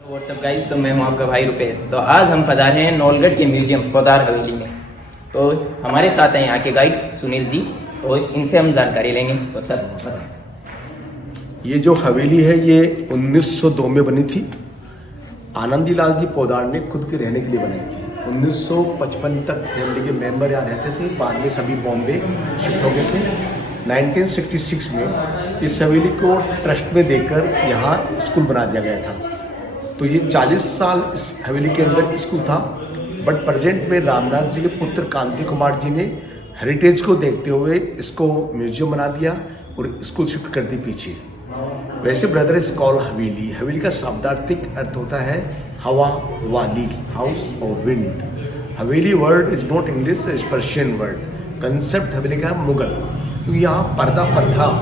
WhatsApp guys, तो मैं हूं आपका भाई रुपेश। तो आज हम पधारे हैं नौलगढ़ के म्यूजियम पोदार हवेली में। तो हमारे साथ हैं यहाँ के गाइड सुनील जी, तो इनसे हम जानकारी लेंगे। तो सर बताएं। ये जो हवेली है ये 1902 में बनी थी। आनंदी लाल जी पोदार ने खुद के रहने के लिए बनाई थी। 1955 तक फैमिली के मेंबर यहाँ रहते थे, बाद में सभी बॉम्बे शिफ्ट हो गए थे। 1966 में इस हवेली को ट्रस्ट में देकर यहाँ स्कूल बना दिया गया था। तो ये 40 साल इस हवेली के अंदर स्कूल था, बट प्रेजेंट में रामनाथ जी के पुत्र कांति कुमार जी ने हेरिटेज को देखते हुए इसको म्यूजियम बना दिया और स्कूल शिफ्ट कर दी पीछे। वैसे ब्रदर इज कॉल्ड हवेली। हवेली का शाब्दार्थिक अर्थ होता है हवा वाली, हाउस और wind. Haveli word is not English, is Persian word. Concept हवेली का मुगल, क्योंकि यहाँ पर्दा प्रथा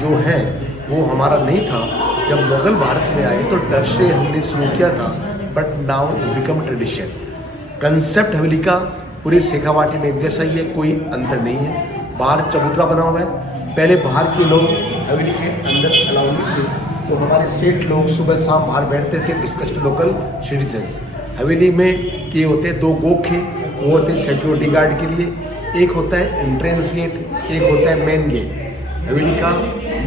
जो है वो हमारा नहीं था। जब मुगल भारत में आए तो डर से हमने शुरू किया था, but now it become tradition. Concept हवेली का पूरे शेखावाटी में एक जैसा ही है, कोई अंतर नहीं है। बाहर चबूतरा बना हुआ है। पहले बाहर के लोग हवेली के अंदर अलाउ नहीं थे, तो हमारे सेठ लोग सुबह शाम बाहर बैठते थे, डिस्कस लोकल सिटीजन्स। हवेली में के होते हैं 2 गोखे, वो होते हैं सिक्योरिटी गार्ड के लिए। एक होता है एंट्रेंस गेट, एक होता है मेन गेट। हवेली का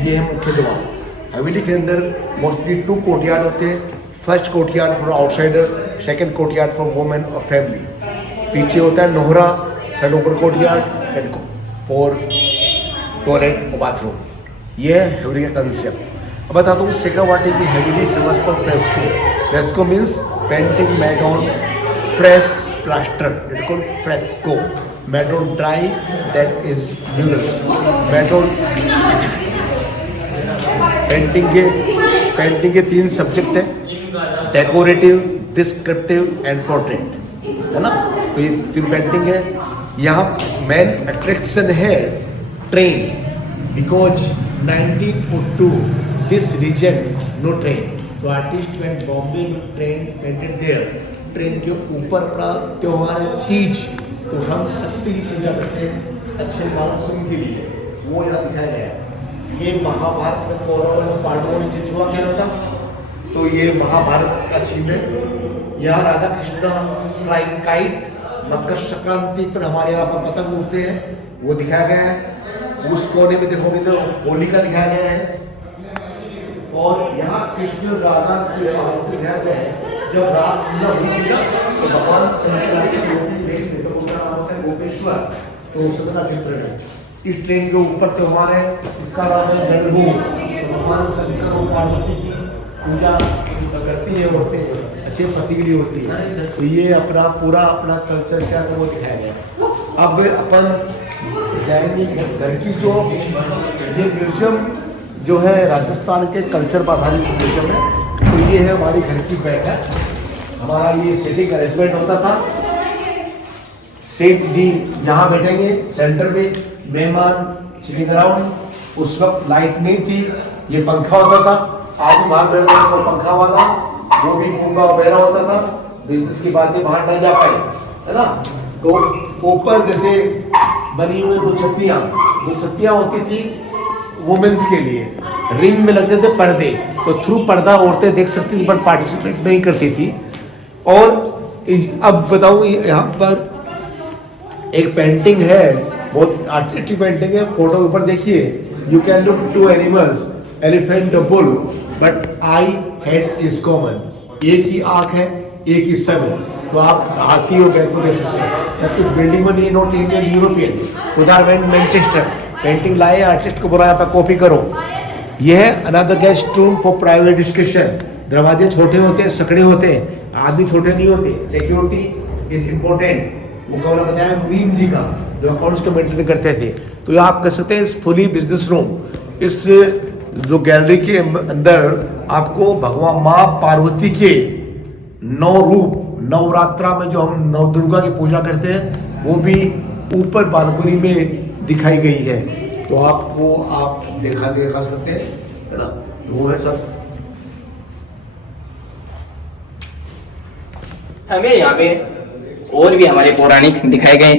ये है मुख्य द्वार। हवेली के अंदर मोस्टली 2 कोर्टयार्ड होते हैं। First courtyard for outsider, second courtyard for women और फैमिली। पीछे होता है नोहरा, third open courtyard for toilet और बाथरूम। ये है हवेली का कंसेप्ट। अब बताता हूँ शेखावाटी की हवेली famous for fresco. Fresco means painting made on fresh plaster, it called fresco. Made on dry, that is mural. Made on painting के 3 सब्जेक्ट हैं, डेकोरेटिव, डिस्क्रिप्टिव एंड पोर्ट्रेट, है ना। तो ये 3 पेंटिंग है। यहाँ मेन अट्रैक्शन है train, because 1902 this region no train, तो artist went Bombay train painted there. Train के ऊपर अपना त्योहार है तीज, तो हम शक्ति की पूजा करते हैं अच्छे मानसून के लिए, वो यहाँ दिखाया गया है। ये महाभारत में कौरव और पांडवों ने जो जुआ खेला था, तो ये महाभारत का सीन है। यहाँ राधा कृष्ण फ्लाइंग काइट, मकर संक्रांति पर हमारे यहाँ पर पतंग उड़ते हैं, वो दिखाया गया है। उस कोने में देखोगे तो होली का दिखाया गया है। और यहाँ कृष्ण राधा से पार्वती दिखाया गया है। जब रासलीला हुई थी ना, तो भगवान शंकर की मूर्ति देखी, तो उनका नाम होता है गोपेश्वर, तो उसका ना चित्र है। इस ट्रेन के ऊपर त्योहार है, इसका नाम है गणगोर। तो भगवान शंकर और पार्वती की पूजा करती है औरतें, अच्छे पति के लिए होती है। तो ये अपना पूरा अपना कल्चर क्या है वो दिखाया गया। अब अपन जाएंगे घर की। जो ये म्यूजियम जो है राजस्थान के कल्चर पर आधारित म्यूजियम है। तो ये है हमारी घर की बैठक। हमारा ये सीटिंग अरेंजमेंट होता था। सेठ जी यहाँ बैठेंगे सेंटर में, मेहमान सिटिंग अराउंड। उस वक्त लाइट नहीं थी, ये पंखा होता था। आप बाहर बैठते तो पंखा वाला वो भी गूंगा बहरा होता था, बिजनेस की बातें बाहर ना जा पाए, है ना। तो ऊपर जैसे बनी हुई 2 छत्तियां होती थी वुमेन्स के लिए। रिंग में लगते थे पर्दे, तो थ्रू पर्दा औरतें देख सकती थी, बट पार्टिसिपेट नहीं करती थी। और अब बताऊँ, यहाँ पर एक पेंटिंग है, बहुत आर्टिस्टिक पेंटिंग है। फोटो ऊपर देखिए, you can look 2 animals, elephant और bull, but eye head is common. एक ही आंख है, एक ही सर है, तो आप हाथी और बैल को देख सकते हैं। तो बिल्डिंग बनी नॉट इंडियन, यूरोपियन। उधर वेंट मैनचेस्टर, पेंटिंग लाए, आर्टिस्ट को बुलाया, पर कॉपी करो। यह है another guest room for private discussion. दरवाजे छोटे होते हैं, सकड़े होते हैं, आदमी छोटे नहीं होते। Security is important. वो क्या बताया मुनीम जी का, जो अकाउंट्स को मेंटेन करते थे। तो ये आप कह सकते हैं इस फुली बिजनेस रूम। इस जो गैलरी के अंदर आपको भगवान माँ पार्वती के 9 रूप, नवरात्रा में जो हम नव दुर्गा की पूजा करते हैं, वो भी ऊपर बालकनी में दिखाई गई है। तो आपको आप देखा सकते हैं, है ना। वो है सब। हमें यहाँ पे और भी हमारे पौराणिक दिखाए गए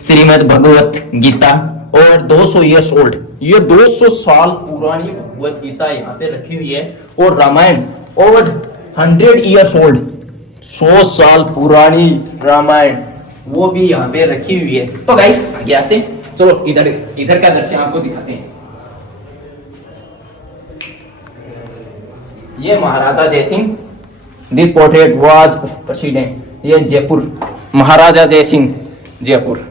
श्रीमद् भगवत गीता और 200 ईयर्स ओल्ड, ये 200 साल पुरानी भगवत गीता यहाँ पे रखी हुई है। और रामायण और 100 ईयर्स ओल्ड, 100 साल पुरानी रामायण वो भी यहाँ पे रखी हुई है। तो गाइस आगे आते हैं, चलो इधर इधर का दृश्य आपको दिखाते हैं। ये Maharaja Jaisingh, this portrait was president, ये जयपुर, महाराजा जयसिंह जयपुर।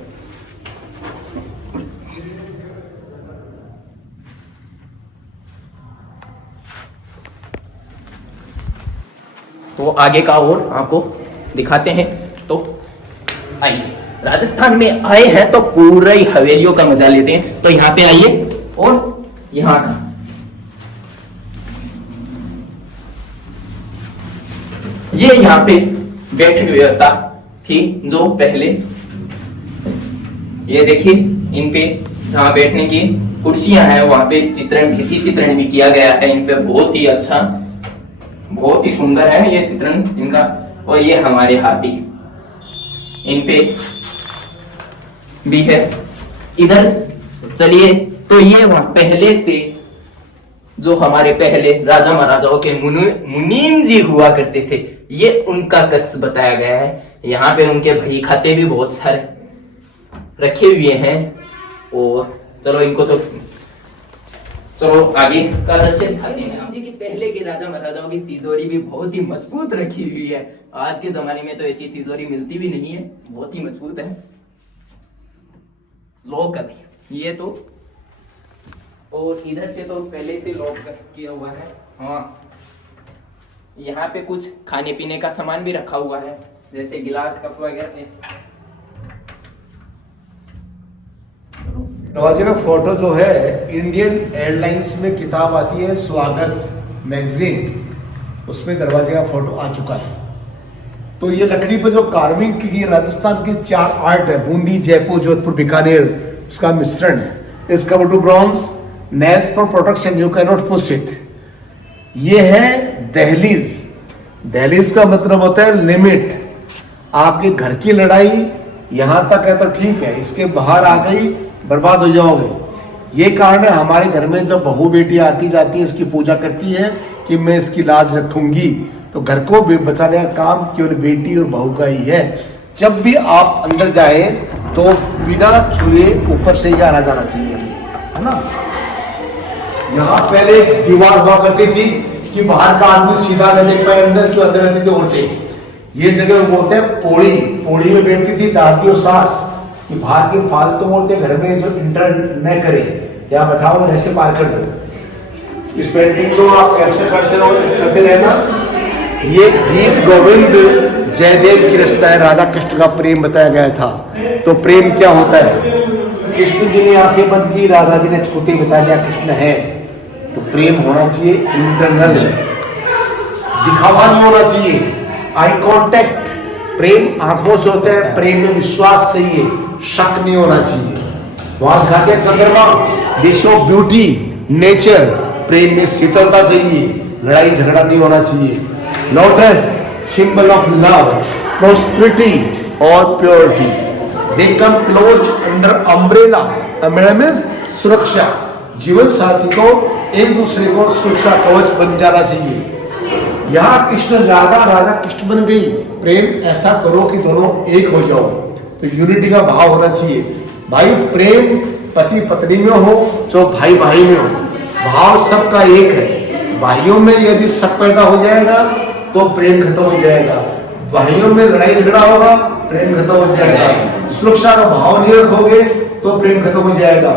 तो आगे का और आपको दिखाते हैं। तो आइए, राजस्थान में आए हैं तो पूरा ही हवेलियों का मजा लेते हैं। तो यहाँ पे आइए और यहाँ का ये यहाँ पे बैठक व्यवस्था थी जो पहले, ये देखिए इन पे जहाँ बैठने की कुर्सियां हैं वहां पे चित्रण, भित्ति चित्रण भी किया गया है इन पे, बहुत ही अच्छा, बहुत ही सुंदर है ये चित्रण इनका। और ये हमारे हाथी इन पे भी है। इधर चलिए, तो ये वहां पहले से जो हमारे पहले राजा महाराजाओं के मुनीम जी हुआ करते थे, ये उनका कक्ष बताया गया है। यहाँ पे उनके बही खाते भी बहुत सारे रखे हुए हैं। और चलो इनको तो चलो आगे का दृश्य दिखाते हैं। जी की पहले के राजा महाराजाओं की तिजोरी भी बहुत ही मजबूत रखी हुई है। आज के जमाने में तो ऐसी तिजोरी मिलती भी नहीं है, बहुत ही मजबूत है। लॉक कर ये तो, और इधर से तो पहले से लॉक किया हुआ है। हाँ, यहाँ पे कुछ खाने पीने का सामान भी रखा हुआ है, जैसे गिलास, कप वगैरह। दरवाजे का फोटो जो है, इंडियन एयरलाइंस में किताब आती है स्वागत मैगजीन, उसमें दरवाजे का फोटो आ चुका है। तो ये लकड़ी पर जो कार्विंग की राजस्थान की 4 आर्ट है, बूंदी, जयपुर, जोधपुर, बीकानेर, उसका मिश्रण है। इस cover to bronze, nails for protection, you can not push it. ये है दहलीज। दहलीज का मतलब होता है लिमिट। आपके घर की लड़ाई यहां तक है तो ठीक है, इसके बाहर आ गई बर्बाद हो जाओगे। ये कारण है हमारे घर में जब बहू बेटी आती जाती है, इसकी पूजा करती है कि मैं इसकी लाज रखूंगी। तो घर को बचाने का काम केवल बेटी और बहू का ही है। जब भी आप अंदर जाए तो बिना छुए ऊपर से ही आना जाना चाहिए, है ना। यहाँ पहले एक दीवार हुआ करती थी कि बाहर का आदमी सीधा न देख पाए अंदर, तो अंदर रहती थी औरतें। ये जगह बोलते हैं पौड़ी। पौड़ी में बैठती थी दादी और सास, कि बाहर के फालतू औरतें घर में जो इंटर न करे, या बैठाओ ऐसे पार कर दो। इस पेंटिंग को आप कैप्चर करते रहना। ये गीत गोविंद जयदेव की रचना है, राधा कृष्ण का प्रेम बताया गया था। तो प्रेम क्या होता है? कृष्ण जी ने आंखें बंद की, राधा जी ने छूते बता दिया कृष्ण है। तो प्रेम होना चाहिए इंटरनल, दिखावा नहीं होना चाहिए। आई कांटेक्ट, प्रेम आंखों से होता है, प्रेम में विश्वास चाहिए, शक नहीं होना चाहिए। वहां दिखाते हैं चंद्रमा, देश ऑफ ब्यूटी, नेचर। प्रेम में शीतलता चाहिए, लड़ाई झगड़ा नहीं होना चाहिए। Lotus, symbol of love, prosperity और purity. They come close under umbrella. Umbrella means सुरक्षा। जीवन साथी को एक दूसरे को सुरक्षा कवच बन जाना चाहिए। यहाँ कृष्ण राधा, राधा कृष्ण बन गई। प्रेम ऐसा करो कि दोनों एक हो जाओ। तो यूनिटी का भाव होना चाहिए। भाई प्रेम पति पत्नी में हो, जो भाई भाई में हो, भाव सबका एक है। भाइयों में यदि शक पैदा हो जाएगा तो प्रेम खत्म हो जाएगा। भाइयों में लड़ाई झगड़ा होगा, प्रेम खत्म हो जाएगा। सुरक्षा का भाव नहीं रखोगे तो प्रेम खत्म हो जाएगा।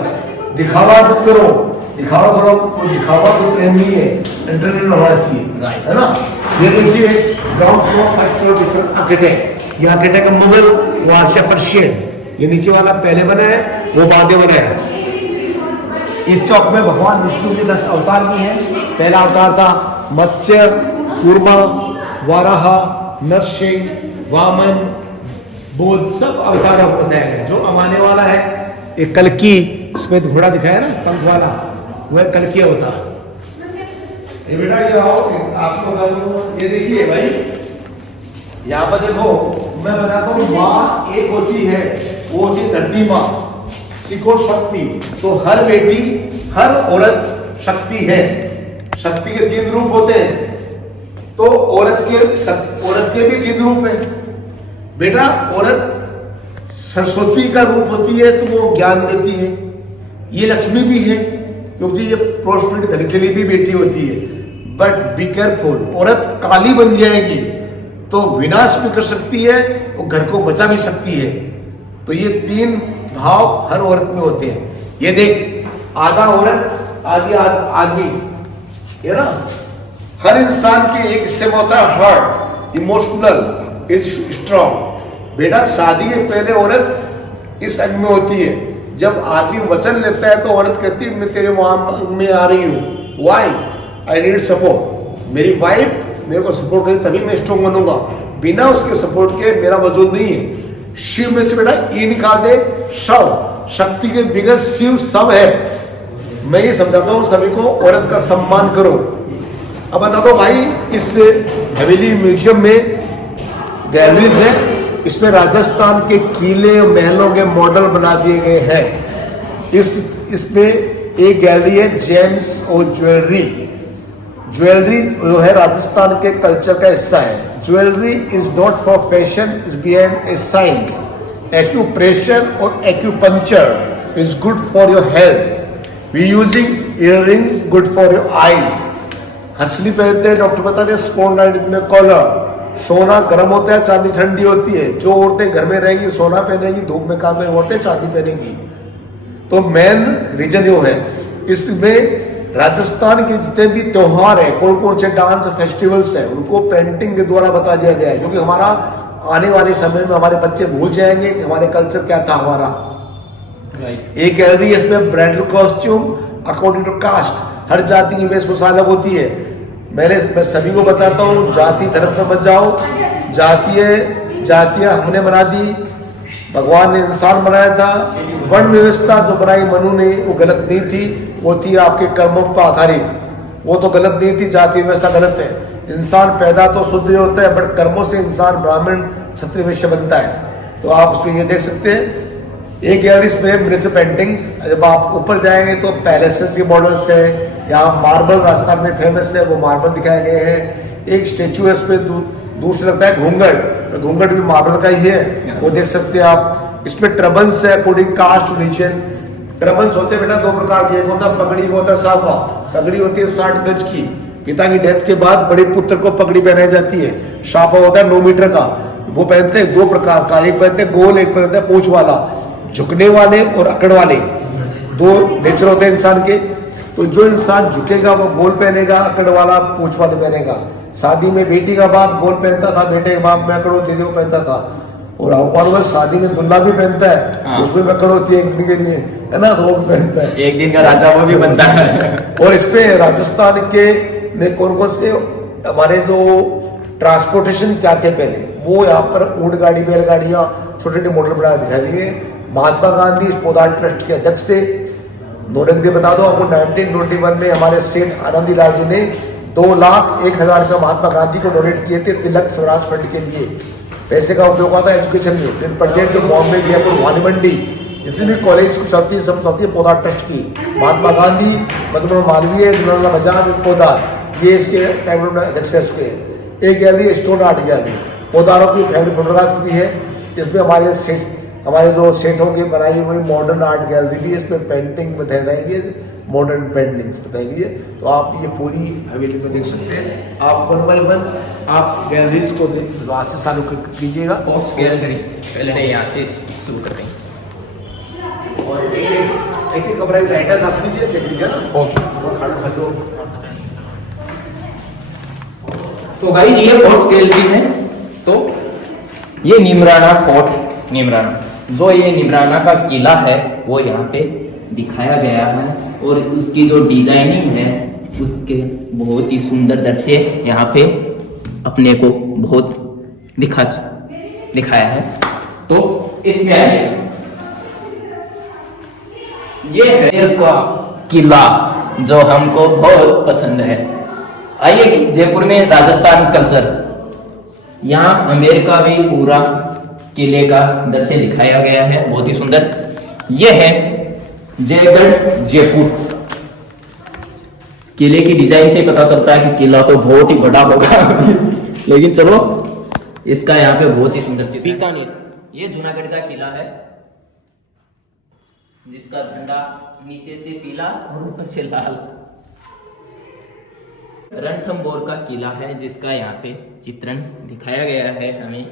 दिखावा मत करो, दिखावा करो तो दिखावा तो प्रेम नहीं है, इंटरनल होना चाहिए, है ना। ये देखिए ground floor, first floor different architect. ये आर्किटेक्ट मुगल, वार्षा पर्शियन। ये नीचे वाला पहले बना है, वो बाद में बना है। इस चौक में भगवान विष्णु के 10 अवतार भी हैं। पहला अवतार था मत्स्य, कूर्मा, वाराह, नरसिंह, वामन, बुद्ध, सब अवतार बताया है। जो अमाने वाला है एक कल्कि, उसमें घोड़ा दिखाया ना पंख वाला, वह कल्कि अवतार। ये बेटा ये आओ, आपको बता दूं, ये देखिए भाई, यहाँ पर देखो मैं बताता हूँ, माँ एक होती है, वो होती है धरती माँ, सिखो शक्ति। तो हर बेटी, हर औरत शक्ति है। शक्ति के 3 रूप होते हैं। तो औरत औरत के भी 3 रूप है बेटा। औरत सरस्वती का रूप होती है तो वो ज्ञान देती है, ये लक्ष्मी भी है क्योंकि ये प्रोस्पेरिटी धन के लिए भी बेटी होती है। बट बी केयरफुल, औरत काली बन जाएगी तो विनाश भी कर सकती है और घर को बचा भी सकती है। तो ये 3 भाव हर औरत में होते हैं। ये देख, आधा औरत आधी आदमी, है ना। हर इंसान के एक हिस्से में होता है हार्ट, इमोशनल, इज स्ट्रॉन्ग। बेटा शादी के पहले औरत इस अंग में होती है। जब आदमी वचन लेता है तो औरत कहती है मैं तेरे वहां में आ रही हूँ। वाई? I need support. मेरी वाइफ मेरे को सपोर्ट करे तभी मैं स्ट्रॉन्ग बनूंगा, बिना उसके सपोर्ट के मेरा वजूद नहीं है। शिव में से बेटा ई निकाल दे, शव, शक्ति के बिगड़ शिव सब है। मैं ये समझाता हूँ सभी को, औरत का सम्मान करो। अब बता दो भाई, इस हवेली म्यूजियम में गैलरीज है, इसमें राजस्थान के किले और महलों के मॉडल बना दिए गए हैं। इसमें एक गैलरी है जेम्स और ज्वेलरी। ज्वेलरी जो है राजस्थान के कल्चर का हिस्सा है। Jewellery is not for fashion, is behind a science. Acupressure और acupuncture is good for your health. We using earrings good for your eyes. हंसली पहनते हैं, डॉक्टर बताते हैं स्पॉन्डाइटिस में कॉलर। सोना गर्म होता है, चांदी ठंडी होती है। जो औरतें घर में रहेंगी सोना पहनेगी, धूप में काम में औरतें चांदी पहनेगी। तो मेन रीजन यो है। इसमें राजस्थान के जितने भी त्योहार है, कौन कौन से डांस फेस्टिवल्स है, उनको पेंटिंग के द्वारा बता दिया गया है। क्योंकि हमारा आने वाले समय में हमारे बच्चे भूल जाएंगे कि हमारे कल्चर क्या था हमारा। एक गैलरी है, इसमें bridal costume according to caste. हर जाति की वेशभूषा अलग होती है। मैं सभी को बताता हूँ, जाति धर्म से मत जाओ। जातियां हमने बना दी, भगवान ने इंसान बनाया था। वर्ण व्यवस्था जो बनाई मनु ने वो गलत नहीं थी, वो थी आपके कर्मों पर आधारित। वो तो गलत नहीं थी, जाति व्यवस्था गलत है। इंसान पैदा तो शुद्ध होता है, बट कर्मों से इंसान ब्राह्मण क्षत्रिय वैश्य बनता है। तो आप उसको ये देख सकते हैं। एक गैलरी में मिनिएचर पेंटिंग्स। जब आप ऊपर जाएंगे तो पैलेसेस के मॉडल्स है। यहाँ मार्बल राजस्थान में फेमस है, वो मार्बल दिखाए गए हैं। एक स्टेचू है, उसपे दूर से लगता है घूंघट, घूंघट भी मार्बल का ही है, वो देख सकते हैं आप। इसमें ट्रबन्स है अकॉर्डिंग कास्ट रिलीजन। ट्रबन्स होते हैं बेटा 2 प्रकार के, एक होता है पगड़ी, एक होता है साफा। पगड़ी होती है 60 गज की, पिता की डेथ के बाद बड़े पुत्र को पगड़ी पहनाई जाती है। साफा होता है 9 मीटर का, वो पहनते हैं 2 प्रकार का, एक पहनते हैं गोल, एक पहनते हैं पूंछ वाला। झुकने वाले और अकड़ वाले 2 नेचर होते हैं इंसान के। तो जो इंसान झुकेगा वो गोल पहनेगा, अकड़ वाला पूंछ वाले पहनेगा। शादी में बेटी का बाप गोल पहनता था, बेटे के बाप में अकड़ होती थी वो पहनता था। और हमारे शादी में दुल्हा भी पहनता है। हाँ। उसमें भी अकड़ होती है एक दिन के लिए, है ना, तो वो भी पहनता है। एक दिन का राजा वो भी बनता है। और इसपे राजस्थान के में कौन से हमारे जो ट्रांसपोर्टेशन क्या थे पहले, वो यहाँ पर ऊंट गाड़ी, बैलगाड़ियाँ, छोटे छोटे मोटर बना दिखाई दिए। महात्मा गांधी इस पौधार ट्रस्ट के अध्यक्ष थे। उन्होंने बता दो आपको, 1921 में हमारे सेठ आनंदी लाल जी ने 2,01,000 का महात्मा गांधी को डोनेट किए थे तिलक स्वराज फंड के लिए। पैसे का उपयोग होता है एजुकेशन में। फिर प्रेजेंट जो बॉम्बे जयपुर वानी मंडी जितनी भी कॉलेज को चलती है सब चलती है पौधा ट्रस्ट की। महात्मा गांधी, मधुमन मालवीय, दुलाल बजाज, पौधा, ये इसके टाइम अध्यक्ष रह चुके हैं। एक गैलरी स्टोन आर्ट गैलरी, पौधारों की फैमिली फोटोग्राफी भी है। इसमें हमारे जो सेठों की बनाई हुई मॉडर्न आर्ट गैलरी भी है। इसमें पेंटिंग बताई जाएंगे, मॉडर्न पेंटिंग्स बताई गई है। तो आप ये पूरी हवेली में देख सकते हैं। आप 1 बाय 1 आप गैलरीज को वहाँ से चालू कीजिएगा। पहले यहाँ से शुरू कर देंगे और एक कमरा की लाइटर साफ कीजिए, देख लीजिए ना। ओके, वो खाना खा लो। तो गाइस ये फोर्ट गैलरी है। तो ये निमराना फोर्ट, निमराना जो ये निमराना का किला है वो यहाँ पे दिखाया गया है। और उसकी जो डिजाइनिंग है उसके बहुत ही सुंदर दृश्य यहाँ पे अपने को बहुत दिखाया है। तो इसमें आइए, ये है का किला जो हमको बहुत पसंद है। आइए जयपुर में राजस्थान कल्चर, यहाँ अमेरिका भी पूरा किले का दृश्य दिखाया गया है, बहुत ही सुंदर। यह है जयगढ़ जयपुर। किले की डिजाइन से पता चलता है कि किला तो बहुत ही बड़ा होगा। लेकिन चलो, इसका यहाँ पे बहुत ही सुंदर चित्र। बीकानेर, ये जूनागढ़ का किला है जिसका झंडा नीचे से पीला और ऊपर से लाल। रणथंभौर का किला है जिसका यहाँ पे चित्रण दिखाया गया है हमें।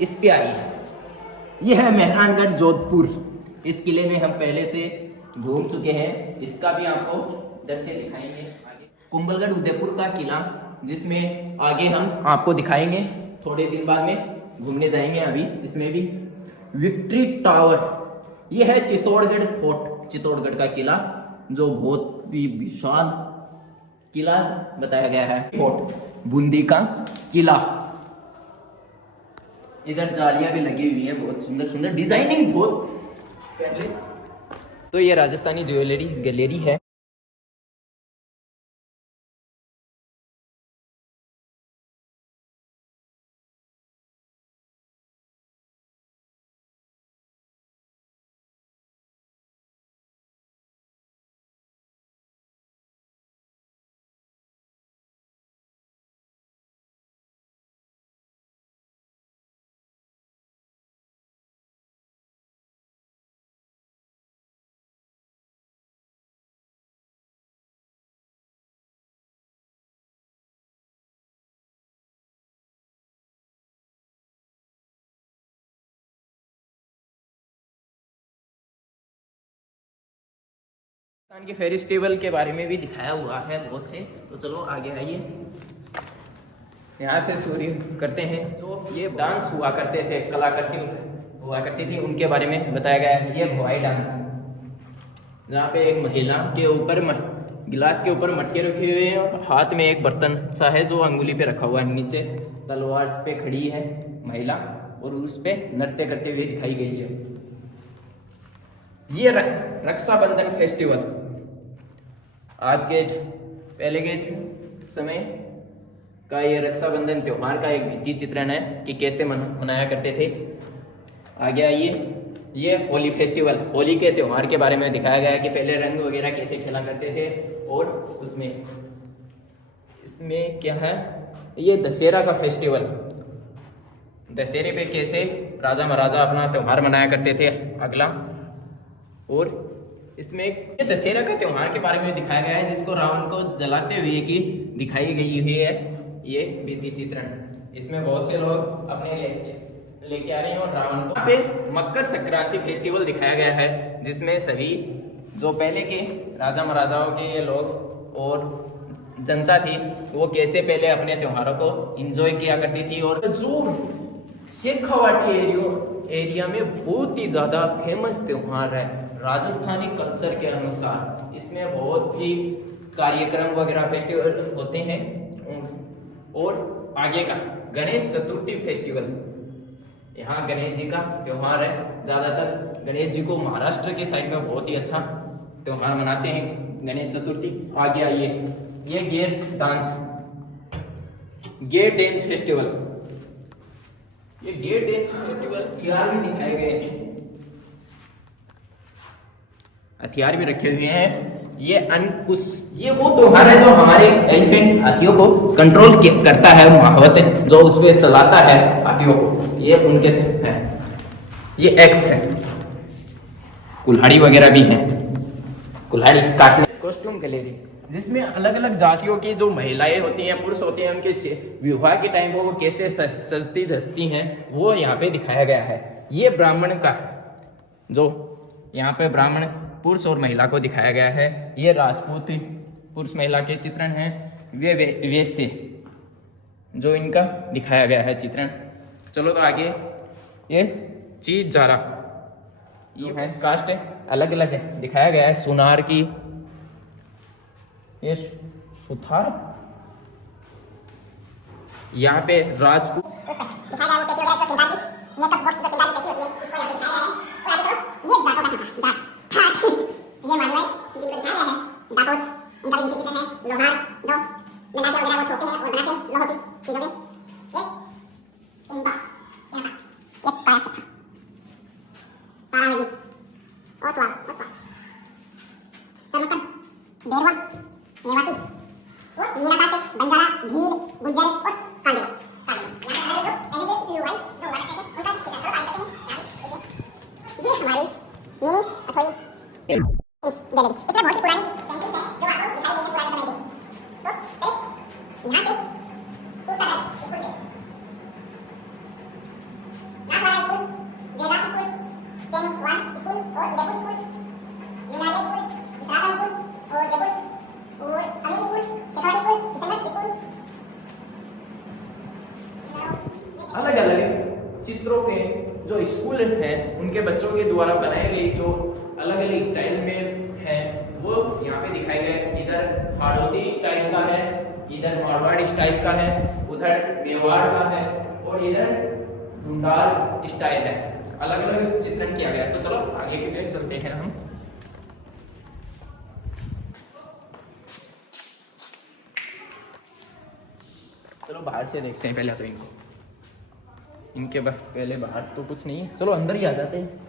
इस पे आइए, यह है मेहरानगढ़ जोधपुर। इस किले में हम पहले से घूम चुके हैं, इसका भी आपको दृश्य दिखाएंगे आगे। कुंभलगढ़ उदयपुर का किला, जिसमें आगे हम आपको दिखाएंगे, थोड़े दिन बाद में घूमने जाएंगे। अभी इसमें भी विक्ट्री टावर, यह है चित्तौड़गढ़ फोर्ट, चित्तौड़गढ़ का किला जो बहुत ही विशाल किला बताया गया है। फोर्ट बूंदी का किला, इधर जालियां भी लगी हुई है, बहुत सुंदर सुंदर डिजाइनिंग बहुत पहले। तो ये राजस्थानी ज्वेलरी गैलरी है। राजस्थान के फेस्टिवल के बारे में भी दिखाया हुआ है बहुत से। तो चलो आगे आइए, यहाँ से शुरू करते हैं। जो ये डांस हुआ करते थे, कलाकृति हुआ करती थी, उनके बारे में बताया गया है। ये भवाई डांस, जहाँ पे एक महिला के ऊपर गिलास के ऊपर मटके रखे हुए हैं और हाथ में एक बर्तन सा है जो अंगुली पे रखा हुआ है, नीचे तलवार पे खड़ी है महिला और उस पे नृत्य करते हुए दिखाई गई है। ये रक्षाबंधन फेस्टिवल, आज के पहले के समय का ये रक्षाबंधन त्योहार का एक भित्ति चित्रण है कि कैसे मनाया करते थे। आगे आइए, ये होली फेस्टिवल, होली के त्योहार के बारे में दिखाया गया है कि पहले रंग वगैरह कैसे खेला करते थे। और उसमें इसमें क्या है, ये दशहरा का फेस्टिवल, दशहरे पे कैसे राजा महाराजा अपना त्योहार मनाया करते थे अगला। और इसमें ये दशहरा का त्योहार के बारे में दिखाया गया है जिसको रावण को जलाते हुए की दिखाई गई हुई है ये भित्ति चित्रण। इसमें बहुत से लोग अपने लेके आ रहे हैं और रावण को। यहाँ पे मकर संक्रांति फेस्टिवल दिखाया गया है जिसमें सभी जो पहले के राजा महाराजाओं के ये लोग और जनता थी वो कैसे पहले अपने त्योहारों को एंजॉय किया करती थी। और जो शेखावाटी एरिया में बहुत ही ज्यादा फेमस त्योहार है राजस्थानी कल्चर के अनुसार। इसमें बहुत ही कार्यक्रम वगैरह फेस्टिवल होते हैं। और आगे का गणेश चतुर्थी फेस्टिवल, यहाँ गणेश जी का त्योहार है। ज़्यादातर गणेश जी को महाराष्ट्र के साइड में बहुत ही अच्छा त्योहार मनाते हैं गणेश चतुर्थी। आगे आइए, ये गेट डांस, गेट डांस फेस्टिवल, ये गेट डांस फेस्टिवल हथियार भी दिखाए गए हैं, हथियार भी रखे हुए हैं। ये अंकुश, ये वो त्योहार है जो हमारे एलिफेंट हाथियों को कंट्रोल करता है, महावत जो उस पर चलाता है हाथियों को, ये उनके हैं। ये एक्स है, कुल्हाड़ी वगैरह भी है, कुल्हाड़ी काटने। कॉस्ट्यूम गैलरी, जिसमें अलग अलग जातियों की जो महिलाएं होती हैं, पुरुष होते हैं, उनके विवाह के टाइम वो कैसे सजती धजती हैं वो यहाँ पे दिखाया गया है। ये ब्राह्मण का, जो यहाँ पे ब्राह्मण पुरुष और महिला को दिखाया गया है। ये राजपूत पुरुष महिला के चित्रण हैं। वे वैश्य जो इनका दिखाया गया है चित्रण। चलो तो आगे, ये चीज जारा, ये है कास्ट अलग अलग है, दिखाया गया है। सुनार की, ये सुथार, यहाँ पे राजपूत मेवाती और मीरा कास्ट, बंजारा, भील, गुज्जर और अलग अलग चित्रों के जो स्कूल हैं उनके बच्चों के द्वारा बनाए गए जो अलग अलग स्टाइल में है वो यहाँ पे दिखाए गए। इधर हाड़ौती स्टाइल का है, इधर मारवाड़ स्टाइल का है, उधर मेवाड़ का है और इधर ढूंढार स्टाइल है। अलग अलग चित्रण किया गया। तो चलो आगे के लिए चलते हैं हम। चलो बाहर से देखते हैं पहले तो इनको। इनके पहले बाहर तो कुछ नहीं है, चलो अंदर ही आ जाते हैं।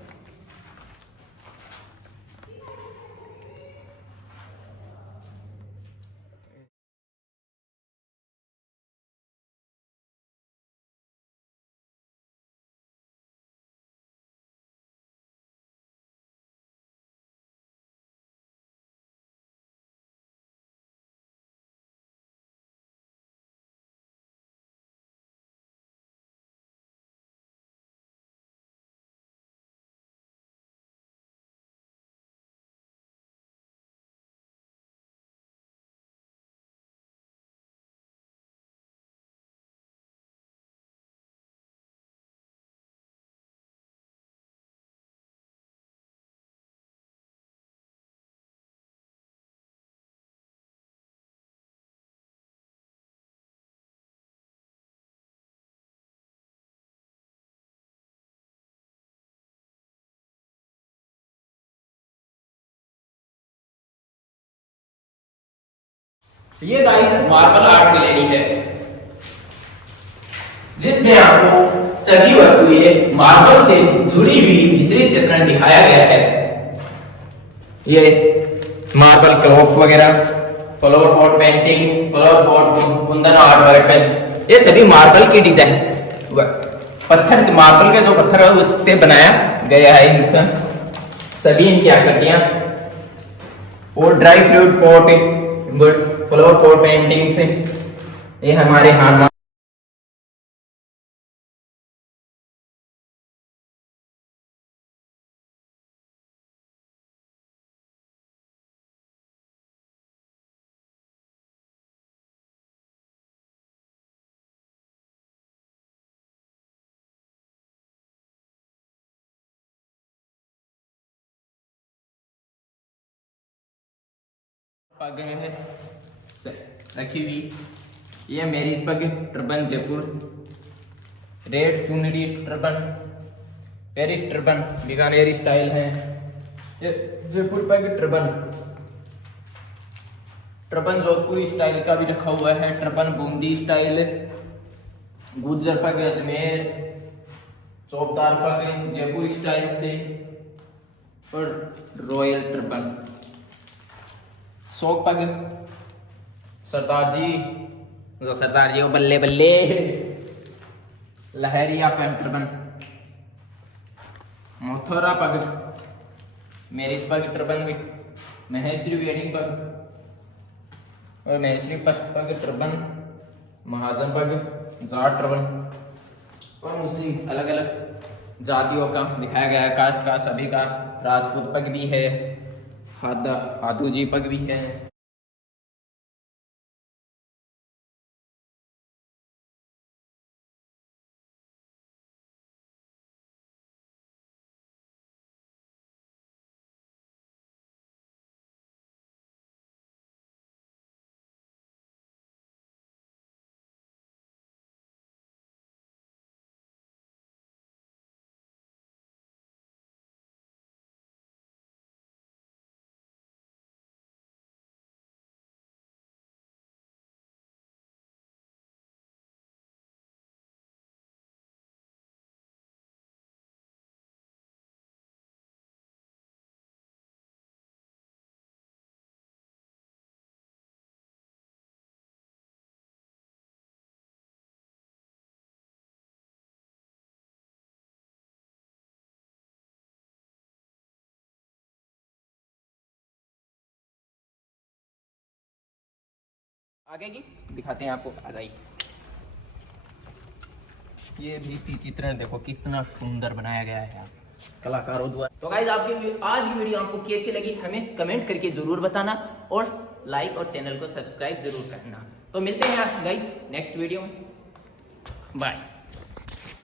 ये गाइस मार्बल आर्ट गैलरी है जिसमें आपको सभी वस्तुएं मार्बल से जुड़ी हुई भीतरी चित्रण दिखाया गया है। ये मार्बल क्लॉक वगैरह, flower pot painting, flower pot Kundan art work, ये सभी मार्बल की डिजाइन पत्थर से, मार्बल का जो पत्थर है उससे बनाया गया है। इनका सभी इनकी आकृतियां और dry fruit pot, flower pot painting से ये हमारे हाथ पग है रखी हुई। ये मैरिज पग टर्बन जयपुर, रेड चुनरी turban, Paris turban Bikaner style है। ये जयपुर पग टर्बन, टर्बन जोधपुर स्टाइल का भी रखा हुआ है। टर्बन बूंदी स्टाइल, गुज्जर पग अजमेर, चौबदार पग जयपुर स्टाइल से और रॉयल टर्बन, शोक पग सरदार जी वो बल्ले बल्ले, लहरिया टर्बन, मथुरा पग, मैरिज पग टर्बन, महेश्वरी वेडिंग पग और महेश्वरी पग टर्बन, महाजन पग, जाट टर्बन और मुस्लिम अलग अलग जातियों का दिखाया गया है। कास्ट का सभी का। राजपूत पग भी है, हाथू जी पग भी है। आगे की दिखाते हैं आपको, आ जाइए। ये भित्ति चित्रण देखो कितना सुंदर बनाया गया है कलाकारों द्वारा। तो गाइस आपकी आज की वीडियो आपको कैसी लगी हमें कमेंट करके जरूर बताना और लाइक और चैनल को सब्सक्राइब जरूर करना। तो मिलते हैं गाइस नेक्स्ट वीडियो में, बाय।